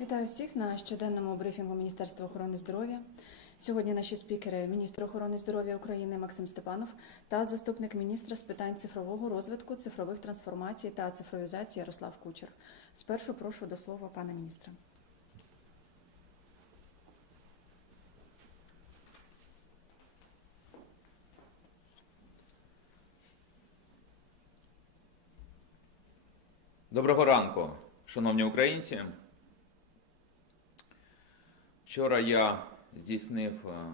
Вітаю всіх на щоденному брифінгу Міністерства охорони здоров'я. Сьогодні наші спікери міністр охорони здоров'я України Максим Степанов та заступник міністра з питань цифрового розвитку, цифрових трансформацій та цифровізації Ярослав Кучер. Спершу прошу до слова пана міністра. Доброго ранку, шановні українці. Вчора я здійснив е,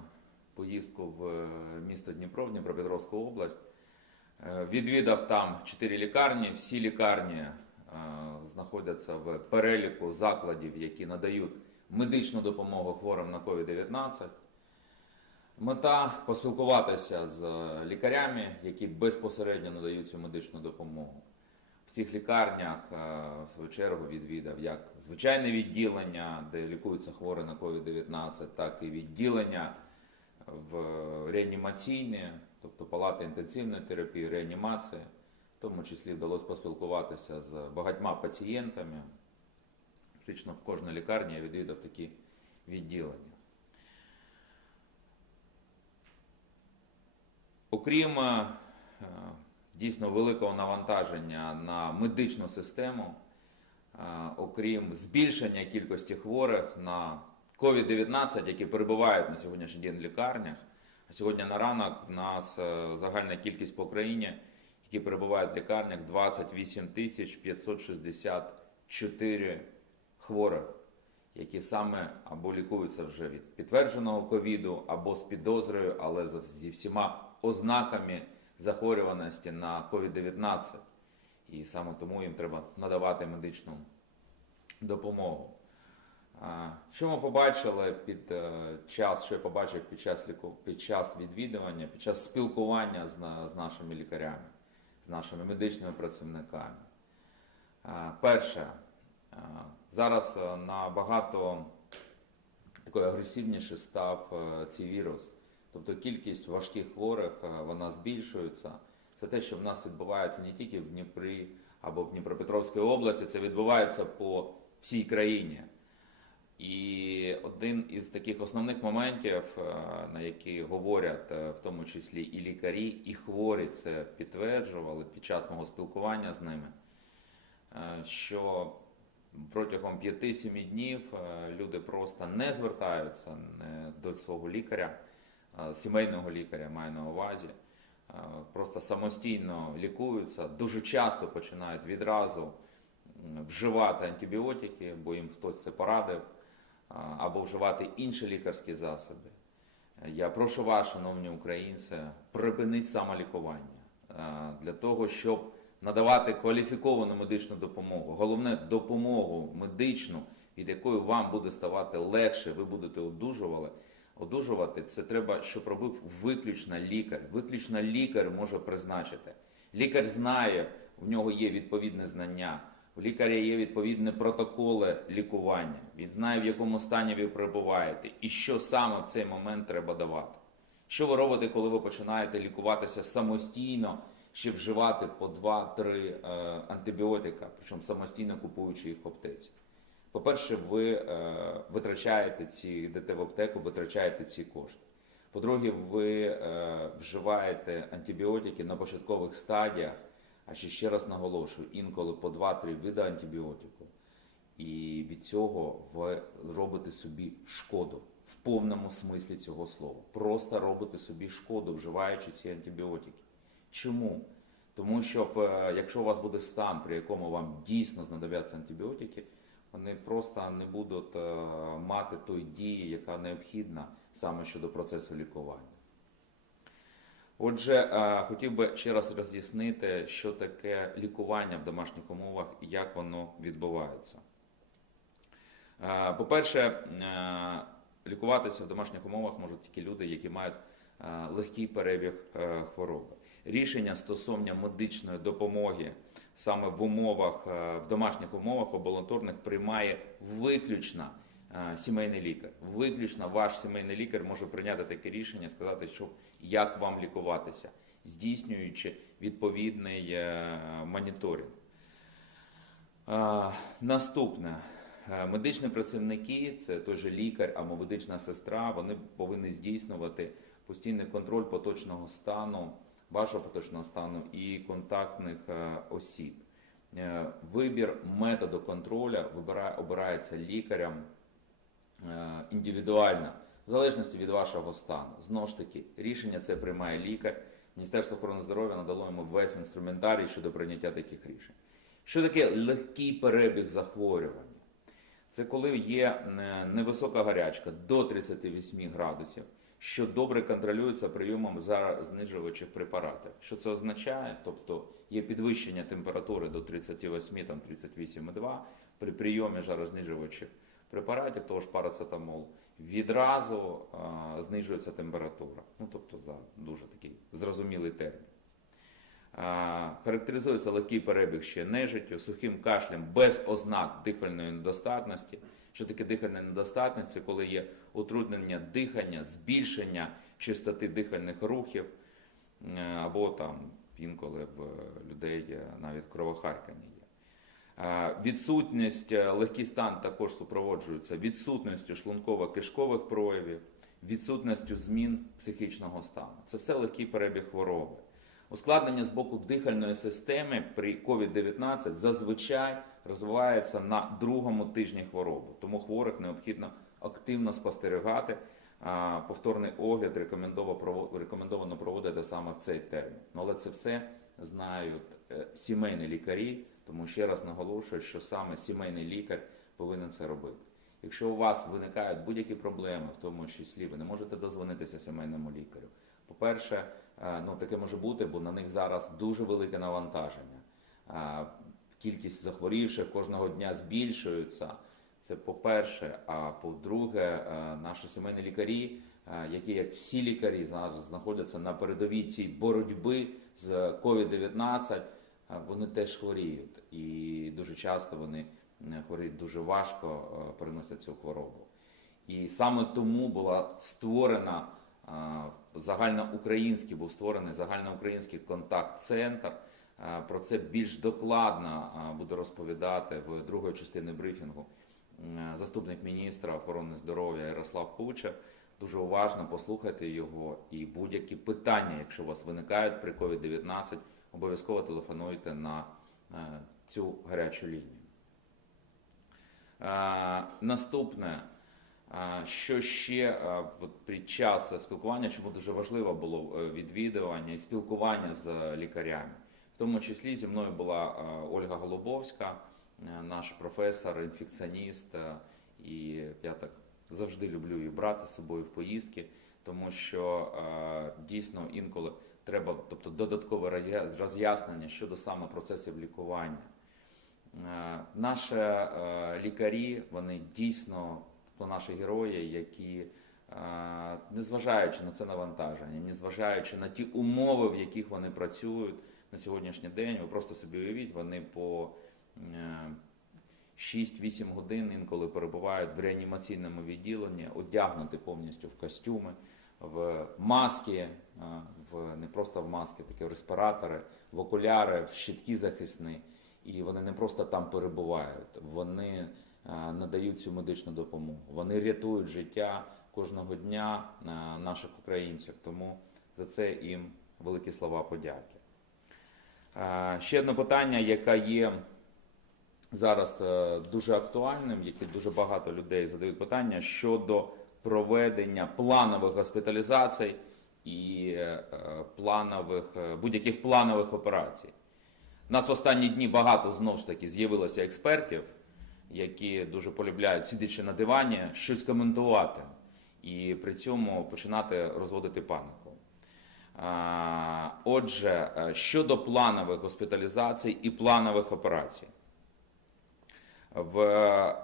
поїздку в е, місто Дніпро, в Дніпропетровську область. Е, відвідав там чотири лікарні. Всі лікарні знаходяться в переліку закладів, які надають медичну допомогу хворим на COVID-19. Мета поспілкуватися з лікарями, які безпосередньо надають цю медичну допомогу в цих лікарнях е, в свою чергу відвідав як звичайне відділення, де лікуються хворі на COVID-19, так і відділення в реанімаційне, тобто палати інтенсивної терапії, реанімації. В тому числі вдалося поспілкуватися з багатьма пацієнтами. Фактично в кожній лікарні я відвідав такі відділення. Окрім е, дійсно великого навантаження на медичну систему, е, окрім збільшення кількості хворих на COVID-19, які перебувають на сьогоднішній день в лікарнях. А сьогодні на ранок у нас е, загальна кількість по країні, які перебувають в лікарнях, 28 тисяч 564 хворих, які саме або лікуються вже від підтвердженого ковіду, або з підозрою, але зі всіма ознаками захворюваності на COVID-19. І саме тому їм треба надавати медичну допомогу. Що ми побачили під е, час, що я побачив під час під час відвідування, під час спілкування з, з нашими лікарями, з нашими медичними працівниками? Перше, зараз е, набагато такою агресивніше став е, цей вірус. Тобто кількість важких хворих е, вона збільшується. Це те, що в нас відбувається не тільки в Дніпрі або в Дніпропетровській області, це відбувається по всій країні. І один із таких основних моментів, е, на які говорять е, в тому числі і лікарі, і хворі це підтверджували під час мого спілкування з ними, що протягом 5-7 днів люди просто не звертаються до свого лікаря сімейного лікаря маю на увазі, просто самостійно лікуються, дуже часто починають відразу вживати антибіотики, бо їм хтось це порадив, або вживати інші лікарські засоби. Я прошу вас, шановні українці, припинити самолікування для того, щоб надавати кваліфіковану медичну допомогу, головне допомогу медичну, від якої вам буде ставати легше, ви будете одужували. Одужувати це треба, щоб робив виключно лікар. Виключно лікар може призначити. Лікар знає, в нього є відповідне знання. У лікаря є відповідні протоколи лікування. Він знає, в якому стані ви перебуваєте, і що саме в цей момент треба давати. Що ви робите, коли ви починаєте лікуватися самостійно, ще вживати по 2-3 е, антибіотика, причому самостійно купуючи їх в аптеці? По-перше, ви е, витрачаєте ці, йдете в аптеку, витрачаєте ці кошти. По-друге, ви е, вживаєте антибіотики на початкових стадіях, а ще ще раз наголошую, інколи по 2-3 види антибіотику. І від цього ви робите собі шкоду в повному смислі цього слова. Просто робите собі шкоду, вживаючи ці антибіотики. Чому? Тому що, е, якщо у вас буде стан, при якому вам дійсно знадобляться антибіотики вони просто не будуть е, мати той дії, яка необхідна саме щодо процесу лікування. Отже, е, хотів би ще раз роз'яснити, що таке лікування в домашніх умовах і як воно відбувається. Е, по-перше, лікуватися в домашніх умовах можуть тільки люди, які мають легкий перебіг хвороби. Рішення стосовно медичної допомоги саме в умовах, е, в домашніх умовах амбулаторних приймає виключно е, сімейний лікар. Виключно ваш сімейний лікар може прийняти таке рішення, сказати, що як вам лікуватися, здійснюючи відповідний е, моніторинг. Наступне. Медичні працівники, це той же лікар або медична сестра, вони повинні здійснювати постійний контроль поточного стану вашого поточного стану і контактних е, осіб. Е, вибір методу контролю обирається лікарем е, індивідуально, в залежності від вашого стану. Знову ж таки, рішення це приймає лікар. Міністерство охорони здоров'я надало йому весь інструментарій щодо прийняття таких рішень. Що таке легкий перебіг захворювання? Це коли є невисока гарячка до 38 градусів що добре контролюється прийомом знижувачих препаратів. Що це означає? Тобто є підвищення температури до 38-38,2 при прийомі жарознижувачів препаратів, того ж парацетамол, відразу а, знижується температура. Ну, тобто, за дуже такий зрозумілий термін. А, характеризується легкий перебіг ще нежиттю, сухим кашлем без ознак дихальної недостатності. Що таке дихальна недостатність? Це коли є утруднення дихання, збільшення чистоти дихальних рухів, е, або там інколи в людей навіть кровохаркання є. Е, відсутність е, легкий стан також супроводжується відсутністю шлунково-кишкових проявів, відсутністю змін психічного стану. Це все легкий перебіг хвороби. Ускладнення з боку дихальної системи при COVID-19 зазвичай розвивається на другому тижні хвороби, тому хворих необхідно активно спостерігати. Повторний огляд рекомендовано проводити саме в цей термін. Ну, але це все знають е, сімейні лікарі, тому ще раз наголошую, що саме сімейний лікар повинен це робити. Якщо у вас виникають будь-які проблеми, в тому числі ви не можете дозвонитися сімейному лікарю. По-перше, е, ну таке може бути, бо на них зараз дуже велике навантаження кількість захворівших кожного дня збільшується. Це по-перше. А по-друге, е, наші сімейні лікарі, е, які як всі лікарі, знаходяться на передовій цій боротьби з COVID-19, е, вони теж хворіють, і дуже часто вони хворіють дуже важко переносять цю хворобу. І саме тому була створена загальноукраїнський був створений загальноукраїнський контакт-центр. Е, про це більш докладно е, буде розповідати в другої частини брифінгу заступник міністра охорони здоров'я Ярослав Куча. Дуже уважно послухайте його і будь-які питання, якщо у вас виникають при covid 19 обов'язково телефонуйте на е, цю гарячу лінію. Наступне, що ще під час спілкування, чому дуже важливо було відвідування і спілкування з лікарями. В тому числі зі мною була е, Ольга Голубовська, е, наш професор, інфекціоніст. Е, і я так завжди люблю її брати з собою в поїздки, тому що дійсно інколи треба, тобто додаткове роз'яснення щодо саме процесів лікування. Наші лікарі, вони дійсно тобто наші герої, які, незважаючи на це навантаження, незважаючи на ті умови, в яких вони працюють на сьогоднішній день, ви просто собі уявіть, вони по 6-8 е, годин інколи перебувають в реанімаційному відділенні, одягнути повністю в костюми, в маски, е, в не просто в маски, такі в респіратори, в окуляри, в щитки захисні. І вони не просто там перебувають, вони е, надають цю медичну допомогу. Вони рятують життя кожного дня наших українців. Тому за це їм великі слова подяки. Е, ще одне питання, яке є зараз е, дуже актуальним, яке дуже багато людей задають питання щодо проведення планових госпіталізацій і е, планових будь-яких планових операцій. У нас в останні дні багато знову ж таки з'явилося експертів, які дуже полюбляють, сидячи на дивані, щось коментувати і при цьому починати розводити панику. Отже, е, щодо планових госпіталізацій і планових операцій, в е,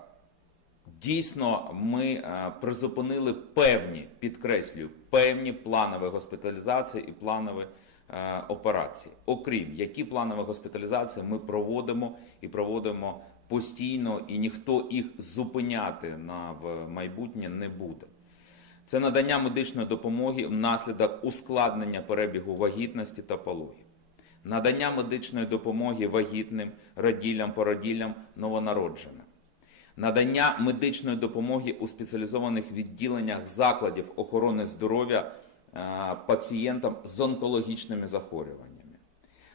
Дійсно, ми е, призупинили певні, підкреслюю, певні планові госпіталізації і планові операції. Окрім які планові госпіталізації ми проводимо і проводимо постійно, і ніхто їх зупиняти на в майбутнє не буде. Це надання медичної допомоги внаслідок ускладнення перебігу вагітності та пологів, надання медичної допомоги вагітним, роділлям, породіллям, новонародженим, надання медичної допомоги у спеціалізованих відділеннях закладів охорони здоров'я е, пацієнтам з онкологічними захворюваннями,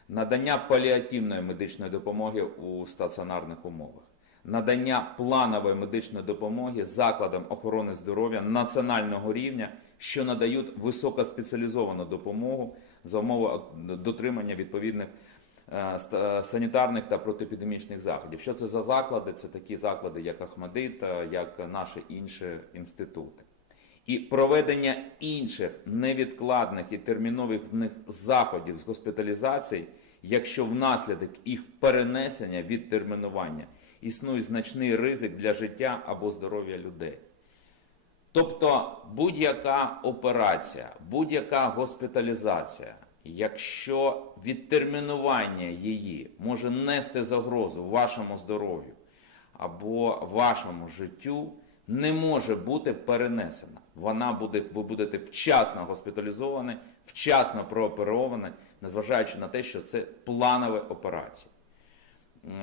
надання паліативної медичної допомоги у стаціонарних умовах надання планової медичної допомоги закладам охорони здоров'я національного рівня, що надають високоспеціалізовану допомогу за умови дотримання відповідних е, санітарних та протиепідемічних заходів. Що це за заклади? Це такі заклади, як Ахмадит, е, як наші інші інститути. І проведення інших невідкладних і термінових заходів з госпіталізації, якщо внаслідок їх перенесення від термінування існує значний ризик для життя або здоров'я людей. Тобто будь-яка операція, будь-яка госпіталізація, якщо відтермінування її може нести загрозу вашому здоров'ю або вашому життю, не може бути перенесена. Вона буде, ви будете вчасно госпіталізовані, вчасно прооперовані, незважаючи на те, що це планова операція.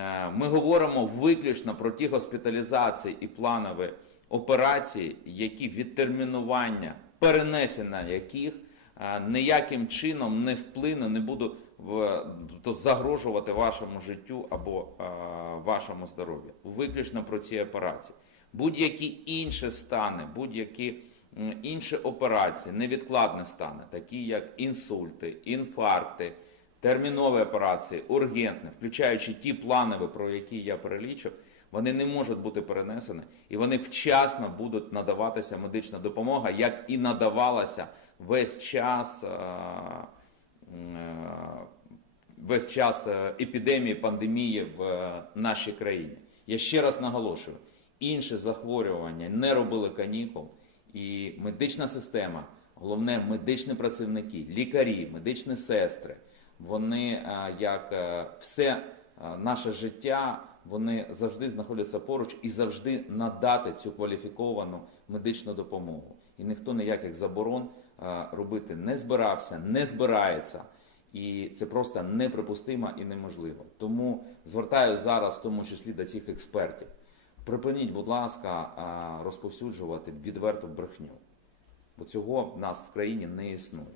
Е, ми говоримо виключно про ті госпіталізації і планові операції, які відтермінування, перенесення яких е, ніяким чином не вплине, не буде загрожувати вашому життю або е, вашому здоров'ю. Виключно про ці операції. Будь-які інші стани, будь-які інші операції, невідкладні стани, такі як інсульти, інфаркти термінові операції, ургентне, включаючи ті планові, про які я перелічив, вони не можуть бути перенесені і вони вчасно будуть надаватися медична допомога, як і надавалася весь час. Е, е, весь час е, епідемії, пандемії в нашій країні. Я ще раз наголошую: інші захворювання не робили канікул, і медична система, головне медичні працівники, лікарі, медичні сестри вони е, як е, все е, наше життя, вони завжди знаходяться поруч і завжди надати цю кваліфіковану медичну допомогу. І ніхто ніяких заборон робити не збирався, не збирається. І це просто неприпустимо і неможливо. Тому звертаю зараз, в тому числі до цих експертів. Припиніть, будь ласка, розповсюджувати відверту брехню, бо цього в нас в країні не існує.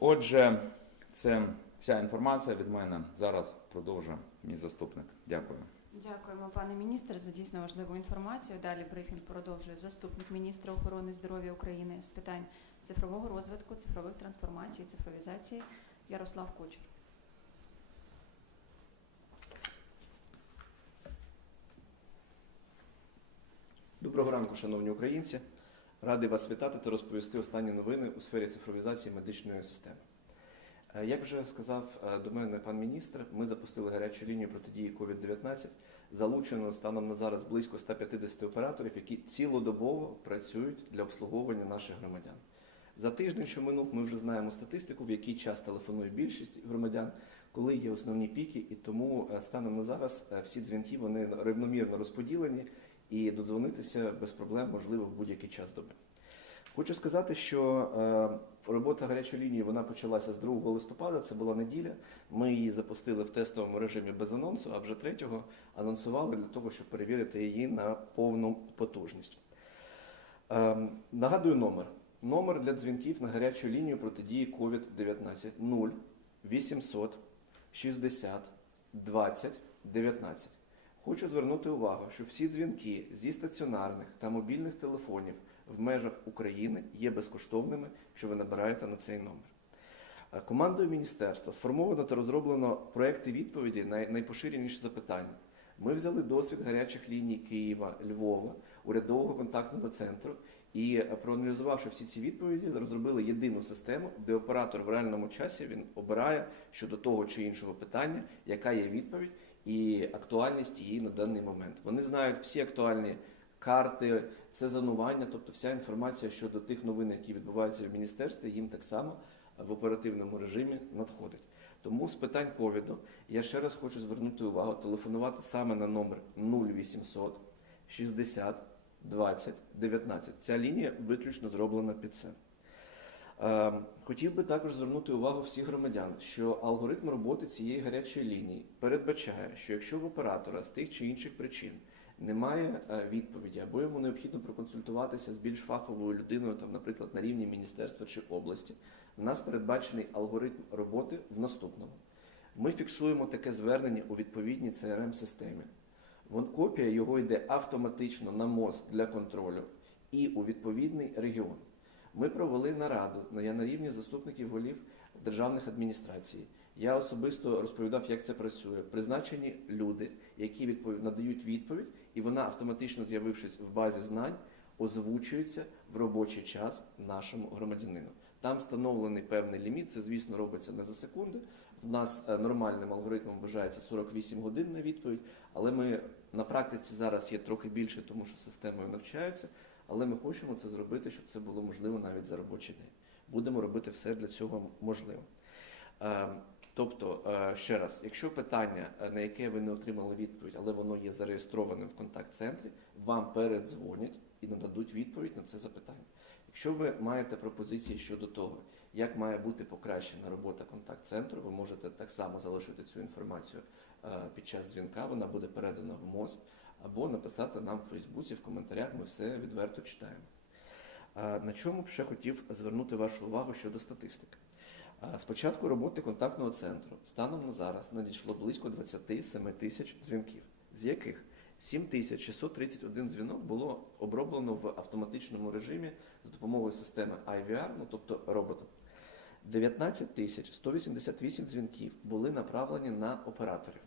Отже, це вся інформація від мене. Зараз продовжує мій заступник. Дякую. Дякуємо, пане міністр, за дійсно важливу інформацію. Далі брифінг продовжує заступник міністра охорони здоров'я України з питань цифрового розвитку, цифрових трансформацій, цифровізації Ярослав Кучер. Доброго ранку, шановні українці. Радий вас вітати та розповісти останні новини у сфері цифровізації медичної системи. Е, як вже сказав е, до мене пан міністр, ми запустили гарячу лінію протидії COVID-19, залучено станом на зараз близько 150 операторів, які цілодобово працюють для обслуговування наших громадян. За тиждень, що минув, ми вже знаємо статистику, в який час телефонує більшість громадян, коли є основні піки, і тому е, станом на зараз всі дзвінки вони рівномірно розподілені і додзвонитися без проблем, можливо, в будь-який час доби. Хочу сказати, що е, робота гарячої лінії вона почалася з 2 листопада, це була неділя. Ми її запустили в тестовому режимі без анонсу, а вже 3 анонсували для того, щоб перевірити її на повну потужність. Е, нагадую номер. Номер для дзвінків на гарячу лінію протидії COVID-19 0 800 60 20 19. Хочу звернути увагу, що всі дзвінки зі стаціонарних та мобільних телефонів в межах України є безкоштовними, що ви набираєте на цей номер. Е, командою міністерства сформовано та розроблено проекти відповіді на найпоширеніші запитання. Ми взяли досвід гарячих ліній Києва, Львова, урядового контактного центру і, е, проаналізувавши всі ці відповіді, розробили єдину систему, де оператор в реальному часі він обирає щодо того чи іншого питання, яка є відповідь і актуальність її на даний момент. Вони знають всі актуальні карти, сезонування, тобто вся інформація щодо тих новин, які відбуваються в міністерстві, їм так само в оперативному режимі надходить. Тому з питань ковіду я ще раз хочу звернути увагу, телефонувати саме на номер 0800 60 20 19. Ця лінія виключно зроблена під це. Е, хотів би також звернути увагу всіх громадян, що алгоритм роботи цієї гарячої лінії передбачає, що якщо в оператора з тих чи інших причин немає е, відповіді, або йому необхідно проконсультуватися з більш фаховою людиною, там, наприклад, на рівні міністерства чи області, в нас передбачений алгоритм роботи в наступному. Ми фіксуємо таке звернення у відповідній crm системі Вон копія його йде автоматично на МОЗ для контролю і у відповідний регіон. Ми провели нараду я на рівні заступників голів державних адміністрацій. Я особисто розповідав, як це працює. Призначені люди, які відповідь надають відповідь, і вона автоматично з'явившись в базі знань, озвучується в робочий час нашому громадянину. Там встановлений певний ліміт. Це, звісно, робиться не за секунди. В нас е, нормальним алгоритмом вважається 48 годин на відповідь, але ми на практиці зараз є трохи більше, тому що системою навчаються. Але ми хочемо це зробити, щоб це було можливо навіть за робочий день. Будемо робити все для цього можливо. Ем, тобто, е, ще раз, якщо питання, е, на яке ви не отримали відповідь, але воно є зареєстрованим в контакт-центрі, вам передзвонять і нададуть відповідь на це запитання. Якщо ви маєте пропозиції щодо того, як має бути покращена робота контакт-центру, ви можете так само залишити цю інформацію е, під час дзвінка, вона буде передана в МОЗ або написати нам в Фейсбуці, в коментарях. Ми все відверто читаємо. На чому б ще хотів звернути вашу увагу щодо статистики? Спочатку роботи контактного центру станом на зараз надійшло близько 27 тисяч дзвінків, з яких 7631 дзвінок було оброблено в автоматичному режимі за допомогою системи IVR, ну тобто робота. 19 188 дзвінків були направлені на операторів.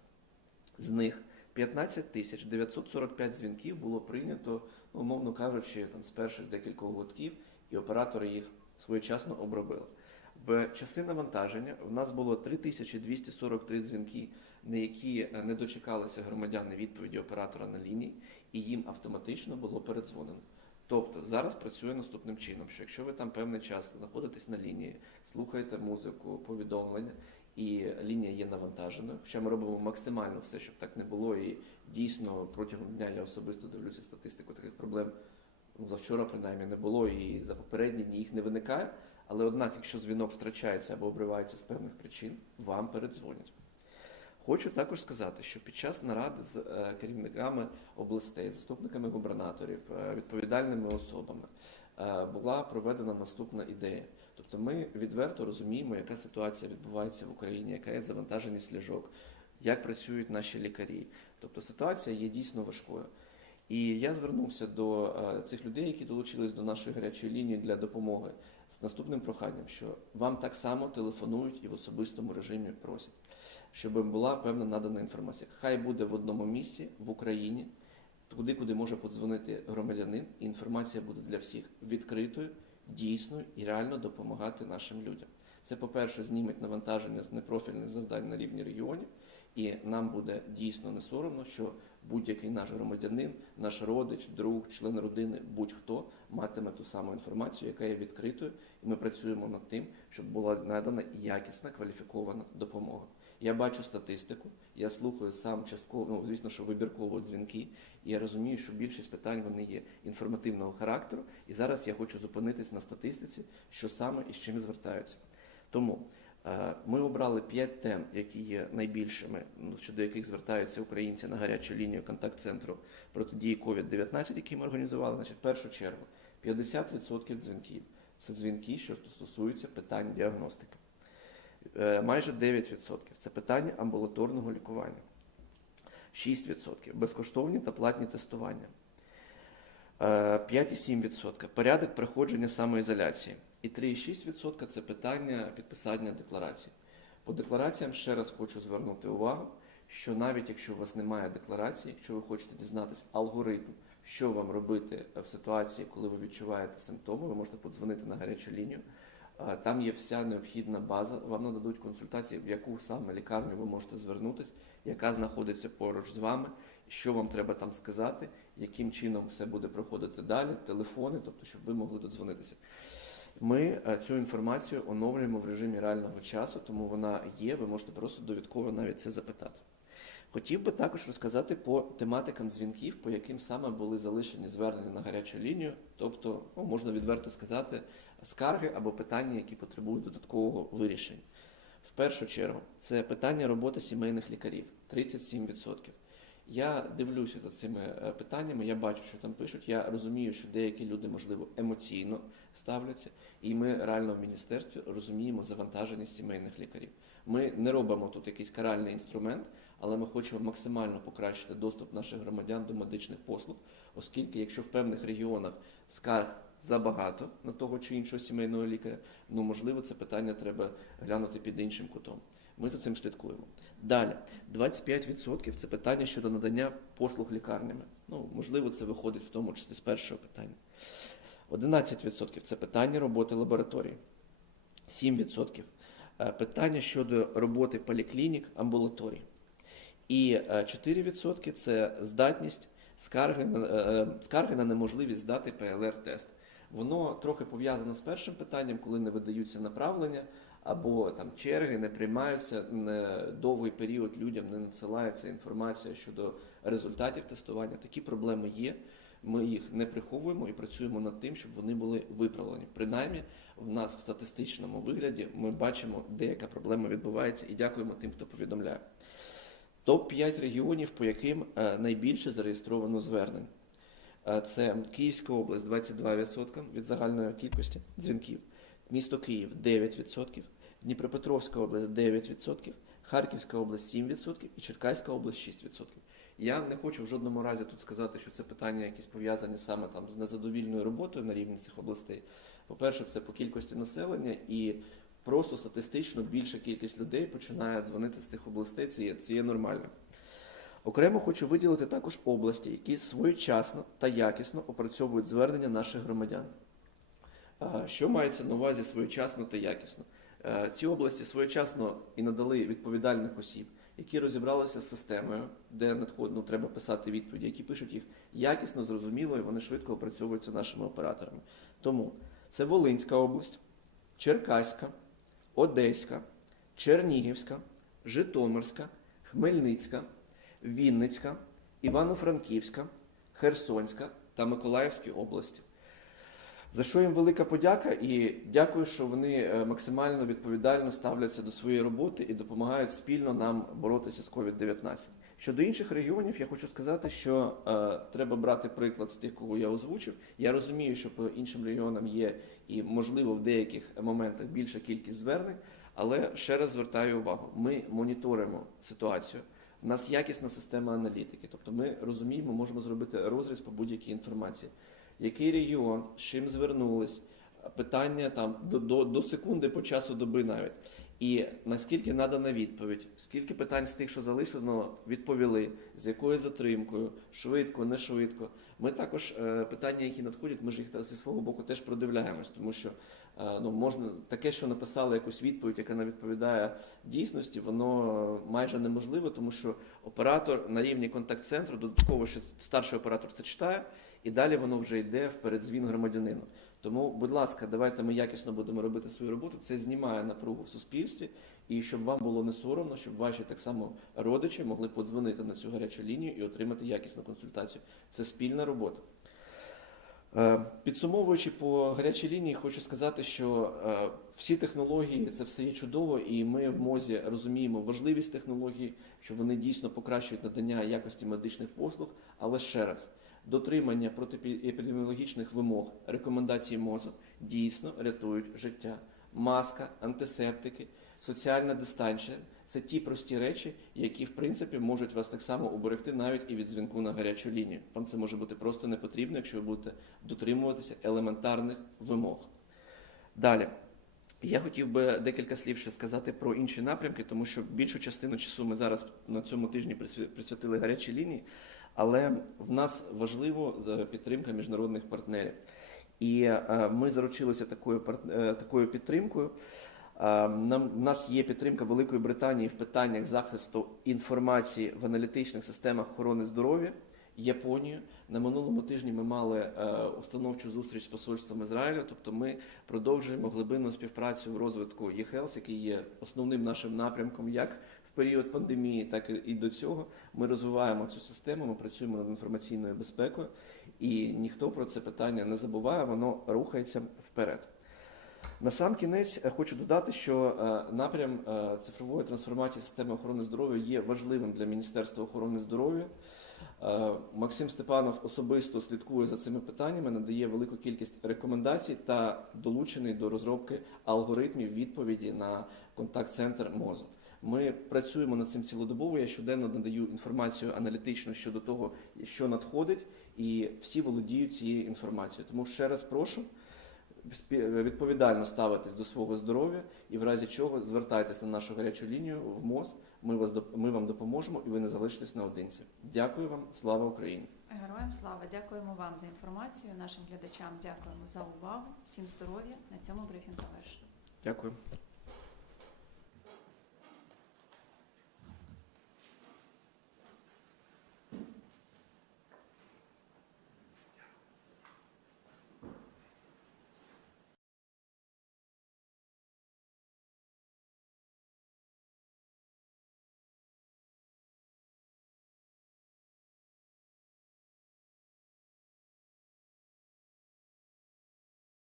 З них 15 тисяч 945 дзвінків було прийнято, ну, умовно кажучи, там з перших декількох лотків, і оператори їх своєчасно обробили. В часи навантаження в нас було 3243 дзвінки, на які е, не дочекалися громадяни відповіді оператора на лінії, і їм автоматично було передзвонено. Тобто зараз працює наступним чином: що якщо ви там певний час знаходитесь на лінії, слухаєте музику, повідомлення і лінія є навантажена, Хоча ми робимо максимально все, щоб так не було. І дійсно протягом дня я особисто дивлюся статистику таких проблем. Ну, завчора принаймні не було, і за попередні дні їх не виникає. Але однак, якщо дзвінок втрачається або обривається з певних причин, вам передзвонять. Хочу також сказати, що під час наради з е, керівниками областей, заступниками губернаторів, е, відповідальними особами е, була проведена наступна ідея. Тобто ми відверто розуміємо, яка ситуація відбувається в Україні, яка є завантаженість ліжок, як працюють наші лікарі. Тобто ситуація є дійсно важкою. І я звернувся до е, цих людей, які долучились до нашої гарячої лінії для допомоги з наступним проханням, що вам так само телефонують і в особистому режимі просять, щоб була певна надана інформація. Хай буде в одному місці в Україні, туди, куди може подзвонити громадянин, і інформація буде для всіх відкритою дійсно і реально допомагати нашим людям. Це, по-перше, зніметь навантаження з непрофільних завдань на рівні регіонів, і нам буде дійсно не соромно, що будь-який наш громадянин, наш родич, друг, член родини, будь-хто матиме ту саму інформацію, яка є відкритою, і ми працюємо над тим, щоб була надана якісна кваліфікована допомога. Я бачу статистику, я слухаю сам частково, ну звісно, що вибірково дзвінки, і я розумію, що більшість питань вони є інформативного характеру. І зараз я хочу зупинитись на статистиці, що саме і з чим звертаються. Тому е, ми обрали п'ять тем, які є найбільшими, ну щодо яких звертаються українці на гарячу лінію контакт-центру протидії COVID-19, які ми організували. Значить, в першу чергу 50% дзвінків це дзвінки, що стосуються питань діагностики. Е, майже 9%. Це питання амбулаторного лікування. 6%. Безкоштовні та платні тестування. 5,7% е, порядок проходження самоізоляції. І 3,6% це питання підписання декларації. По деклараціям ще раз хочу звернути увагу, що навіть якщо у вас немає декларації, якщо ви хочете дізнатися алгоритм, що вам робити в ситуації, коли ви відчуваєте симптоми, ви можете подзвонити на гарячу лінію. Там є вся необхідна база. Вам нададуть консультації, в яку саме лікарню ви можете звернутися, яка знаходиться поруч з вами, що вам треба там сказати, яким чином все буде проходити далі, телефони, тобто, щоб ви могли додзвонитися. Ми е, цю інформацію оновлюємо в режимі реального часу, тому вона є. Ви можете просто довідково навіть це запитати. Хотів би також розказати по тематикам дзвінків, по яким саме були залишені звернення на гарячу лінію, тобто, ну, можна відверто сказати, скарги або питання, які потребують додаткового вирішення. В першу чергу, це питання роботи сімейних лікарів 37%. Я дивлюся за цими е, питаннями, я бачу, що там пишуть. Я розумію, що деякі люди, можливо, емоційно ставляться, і ми реально в міністерстві розуміємо завантаженість сімейних лікарів. Ми не робимо тут якийсь каральний інструмент, але ми хочемо максимально покращити доступ наших громадян до медичних послуг, оскільки, якщо в певних регіонах скарг забагато на того чи іншого сімейного лікаря. Ну можливо, це питання треба глянути під іншим кутом. Ми за цим слідкуємо. Далі 25% – це питання щодо надання послуг лікарнями. Ну можливо, це виходить в тому числі з першого питання. 11% – це питання роботи лабораторії, 7% – е, питання щодо роботи поліклінік, амбулаторій. І 4% е, це здатність скарги на, е, е, скарги на неможливість здати ПЛР-тест. Воно трохи пов'язано з першим питанням, коли не видаються направлення або там черги не приймаються, не довгий період людям не надсилається інформація щодо результатів тестування. Такі проблеми є. Ми їх не приховуємо і працюємо над тим, щоб вони були виправлені. Принаймні, в нас в статистичному вигляді ми бачимо, деяка проблема відбувається, і дякуємо тим, хто повідомляє. Топ-5 регіонів, по яким е, найбільше зареєстровано звернень. Е, це Київська область 22% від загальної кількості дзвінків, місто Київ 9%, Дніпропетровська область 9%, Харківська область 7% і Черкаська область 6%. Я не хочу в жодному разі тут сказати, що це питання, якісь пов'язані саме там з незадовільною роботою на рівні цих областей. По-перше, це по кількості населення і просто статистично більша кількість людей починає дзвонити з тих областей, це є, це є нормально. Окремо хочу виділити також області, які своєчасно та якісно опрацьовують звернення наших громадян. Що мається на увазі своєчасно та якісно? Ці області своєчасно і надали відповідальних осіб, які розібралися з системою, де надходно треба писати відповіді, які пишуть їх якісно, зрозуміло, і вони швидко опрацьовуються нашими операторами. Тому це Волинська область, Черкаська. Одеська, Чернігівська, Житомирська, Хмельницька, Вінницька, Івано-Франківська, Херсонська та Миколаївській області. За що їм велика подяка і дякую, що вони е, максимально відповідально ставляться до своєї роботи і допомагають спільно нам боротися з COVID-19. Щодо інших регіонів, я хочу сказати, що е, треба брати приклад з тих, кого я озвучив. Я розумію, що по іншим регіонам є і, можливо, в деяких моментах більша кількість звернень, але ще раз звертаю увагу: ми моніторимо ситуацію. У нас якісна система аналітики, тобто ми розуміємо, можемо зробити розріз по будь-якій інформації, який регіон, з чим звернулись, питання там до, до, до секунди по часу доби навіть. І наскільки надана відповідь, скільки питань з тих, що залишено, відповіли, з якою затримкою, швидко, не швидко. Ми також е, питання, які надходять, ми ж їх зі свого боку теж продивляємось, тому що е, ну можна таке, що написали якусь відповідь, яка не відповідає дійсності, воно майже неможливо, тому що оператор на рівні контакт-центру додатково ще старший оператор це читає, і далі воно вже йде в передзвін громадянину. Тому, будь ласка, давайте ми якісно будемо робити свою роботу. Це знімає напругу в суспільстві, і щоб вам було не соромно, щоб ваші так само родичі могли подзвонити на цю гарячу лінію і отримати якісну консультацію. Це спільна робота. Е, підсумовуючи по гарячій лінії, хочу сказати, що е, всі технології це все є чудово, і ми в мозі розуміємо важливість технологій, що вони дійсно покращують надання якості медичних послуг. Але ще раз дотримання протиепідеміологічних вимог, рекомендацій МОЗу дійсно рятують життя. Маска, антисептики, соціальна дистанція це ті прості речі, які в принципі можуть вас так само уберегти навіть і від дзвінку на гарячу лінію. Вам це може бути просто непотрібно, якщо ви будете дотримуватися елементарних вимог. Далі. Я хотів би декілька слів ще сказати про інші напрямки, тому що більшу частину часу ми зараз на цьому тижні присвятили гарячій лінії. Але в нас важливо е, підтримка міжнародних партнерів. І е, ми заручилися такою е, такою підтримкою. Нам в нас є підтримка Великої Британії в питаннях захисту інформації в аналітичних системах охорони здоров'я. Японію на минулому тижні ми мали установчу зустріч з посольством Ізраїлю. Тобто, ми продовжуємо глибинну співпрацю в розвитку e-health, який є основним нашим напрямком як період пандемії, так і до цього. Ми розвиваємо цю систему, ми працюємо над інформаційною безпекою, і ніхто про це питання не забуває, воно рухається вперед. На сам кінець е, хочу додати, що е, напрям е, цифрової трансформації системи охорони здоров'я є важливим для Міністерства охорони здоров'я. Максим Степанов особисто слідкує за цими питаннями, надає велику кількість рекомендацій та долучений до розробки алгоритмів відповіді на контакт-центр МОЗу. Ми працюємо над цим цілодобово. Я щоденно надаю інформацію аналітично щодо того, що надходить, і всі володіють цією інформацією. Тому ще раз прошу відповідально ставитись до свого здоров'я і в разі чого звертайтесь на нашу гарячу лінію в МОЗ. Ми вас ми вам допоможемо, і ви не залишитесь наодинці. Дякую вам, слава Україні! Героям слава! Дякуємо вам за інформацію. Нашим глядачам дякуємо за увагу. Всім здоров'я на цьому брифінг завершено. Дякую.